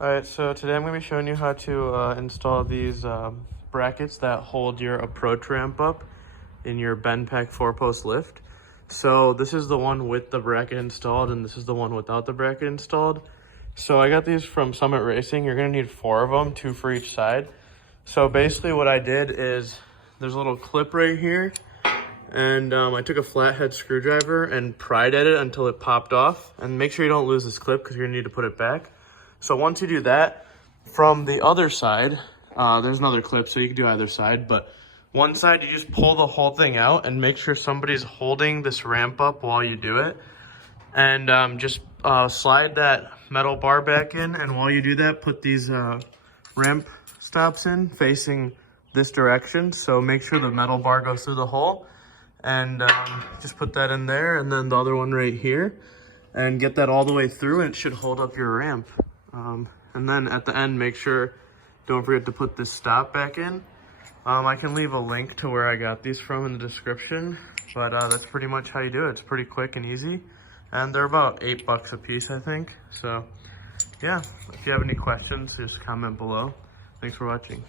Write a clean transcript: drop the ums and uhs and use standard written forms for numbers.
Alright, so today I'm going to be showing you how to install these brackets that hold your approach ramp up in your Benpack 4-post lift. So this is the one with the bracket installed, and this is the one without the bracket installed. So I got these from Summit Racing. You're going to need 4 of them, 2 for each side. So basically what I did is there's a little clip right here, and I took a flathead screwdriver and pried at it until it popped off. And make sure you don't lose this clip because you're going to need to put it back. So once you do that, from the other side, there's another clip, so you can do either side, but one side you just pull the whole thing out and make sure somebody's holding this ramp up while you do it. And just slide that metal bar back in, and while you do that, put these ramp stops in facing this direction. So make sure the metal bar goes through the hole, and just put that in there, and then the other one right here, and get that all the way through, and it should hold up your ramp. And then at the end, make sure, don't forget to put this stop back in. I can leave a link to where I got these from in the description, but that's pretty much how you do it. It's pretty quick and easy, and they're about $8 a piece, I think. So yeah, if you have any questions, just comment below. Thanks for watching.